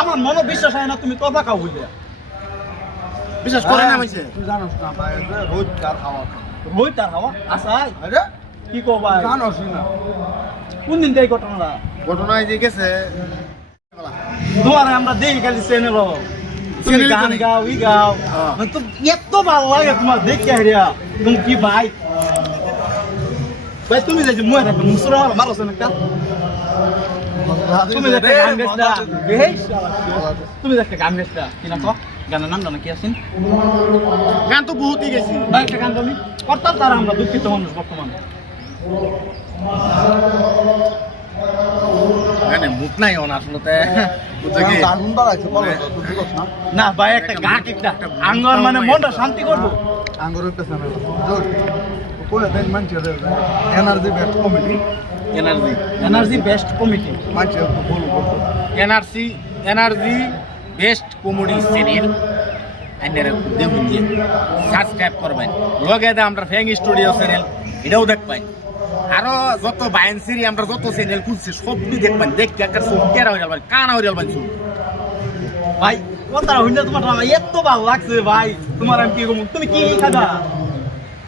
আমার মনে বিশ্বাস হয় না তুমি কথা কাউ বুঝলে বিশ্বাস করে না হইছে তুই জানোস না ভাই রোজ তার হাওয়া রোজ তার হাওয়া আসাই আরে কি কো ভাই জানোস না কোন দিন এই ঘটনাটা ঘটনায় যে গেছে তোমার আমরা দেখি খালি চ্যানেল তুমি গান গাও ই গাও মানে তো এত ভালো লাগে তোমার দেখে হারিয়া তুমি কি ভাই ভাই তুমি যে মুয়ে থাকবে মুসুরা মারো একটা তুমি যে একটা গান গেছটা তুমি যে একটা গান গেছটা কি না কো গানের নাম জানা কি আছেন গান তো বহুতই গেছি ভাই একটা গান তুমি করতাম তারা আমরা দুঃখিত মানুষ বর্তমানে গানে মুখ নাই ওন আসলে বুঝছো কি দারুণ বাড়াইছে বলো তো তুই বুঝছ না না ভাই একটা গান একটা আঙ্গর মানে মনটা শান্তি করবো আঙ্গুরের পেছনে জোর কোলে দেন মানুষের energy best committee energy best committee মানুষের বলবো এনার্জি বেস্ট কমেডি চ্যানেল আপনারা দেখুন যে সাবস্ক্রাইব করবেন লগে দা আমরা ফ্যাং স্টুডিও চ্যানেল এটাও দেখবেন আরো যত বাইনসিরি আমরা যত চ্যানেল খুলছি সবই দেখবেন দেখতে একটা চোখ কেরা হয়ে যাবেন কানা হয়ে যাবেন চোখ ভাই কথা হইলে তোমার এত ভালো লাগছে ভাই তোমার আমি কি কমু তুমি কি খাবা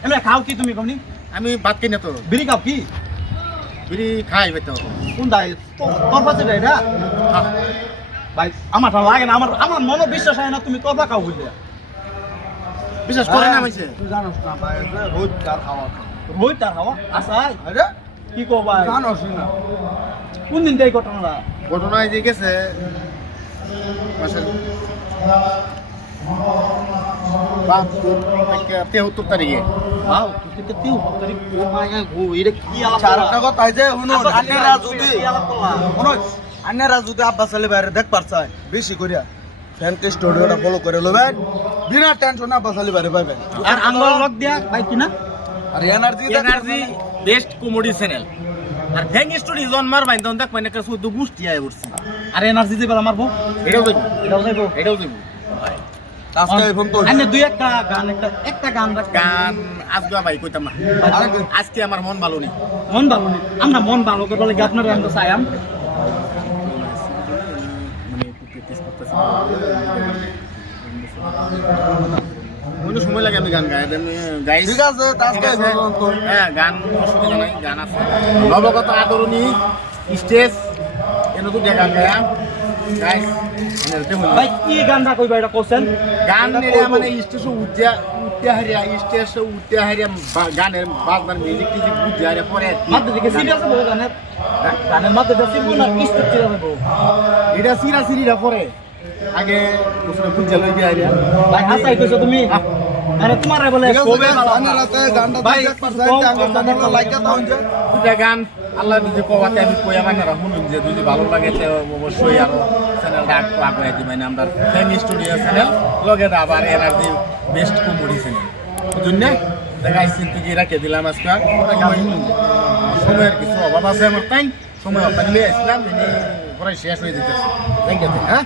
এমনি খাও কি তুমি কমনি আমি ভাত কিনে তো বিড়ি খাও কি বিড়ি খাই হয়তো কোন দাই তোর পাশে এটা ভাই আমার লাগে না আমার মনে বিশ্বাস হয় না তুমি কথা খাও বুঝলে বিশ্বাস করে না হইছে তুই জানোস না ভাই রোজ তার হাওয়া রোজ তার হাওয়া আসাই আরে কি কো ভাই জানোস না কোন দিন এই ঘটনাটা ঘটনায় যে গেছে মাসের 73 তারিখে वाओ তুই তো তিউ তারিখ ও মায়া গো এটা কি আলাপ আরেকটা কথা আছে শুনো আন্নারা যদি শুনো আন্নারা যদি আব্বাস আলী বাইরে দেখ পারছায় বেশি করিয়া ফ্যানকে স্টুডিওটা ফলো করে লবেন বিনা টেনশন আব্বাস আলী বাইরে পাবেন আর আঙ্গল লক দিয়া ভাই কিনা আর এনার্জি বেস্ট কমেডি চ্যানেল আর ফ্যাং স্টুডিও জন মারবাইন তখন দেখ মানে একটা শুদ্ধ গুষ্টি আয় উঠছে আর এনার্জি যে বেলা মারবো এটাও যাইব এটাও যাইবো আজকে ফোন তো আনে দুই একটা গান একটা গান রাখ গান আজকে ভাই কইতাম না আজকে আমার মন ভালো নেই মন ভালো নেই আমরা মন ভালো করে লাগে আপনারা আমরা চাইম কোনো সময় লাগে আমি গান গাই গাইস ঠিক আছে আজকে ফোন তো হ্যাঁ গান অসুবিধা নাই গান আছে নবগত আদরণী স্টেজ এনে তো গান গায়া গাইস ভাই কি গানটা কইবা এটা কোশ্চেন গান এটা মানে স্টেজ উঠতে হারিয়া স্টেজ উঠতে হারিয়া গানের বাজনার মিউজিক টিজিক বুঝতে হারিয়া পরে মাত্র দিকে সিরিয়াস হবে গানের মাত্র দিকে সিরিয়াস না স্টেপ সিরিয়াস হবে এটা সিরা সিরিরা পরে আগে দুসরা বুঝতে লই গিয়া হারিয়া ভাই হাসাই কইছো তুমি আরে তোমারে বলে কবে রাতে গানটা দেখ পারছায় আঙ্গুর চ্যানেলটা লাইক দাও যে দুটা গান আল্লাহ যদি কোয়াতে আমি কইয়া মানে শুনুন যে যদি ভালো লাগে তো অবশ্যই আরো চ্যানেলটা আগে দিবেন আমরা ফ্যান স্টুডিও চ্যানেল লগে আবার এনার্জি বেস্ট কমেডি চ্যানেল বুঝুন দেখাই চিন্তা কি রাখে দিলাম আজকে সময়ের কিছু অভাব আছে আমার তাই সময় অত্যাধিক আসলাম পরে শেষ হয়ে যেতেছে থ্যাংক ইউ হ্যাঁ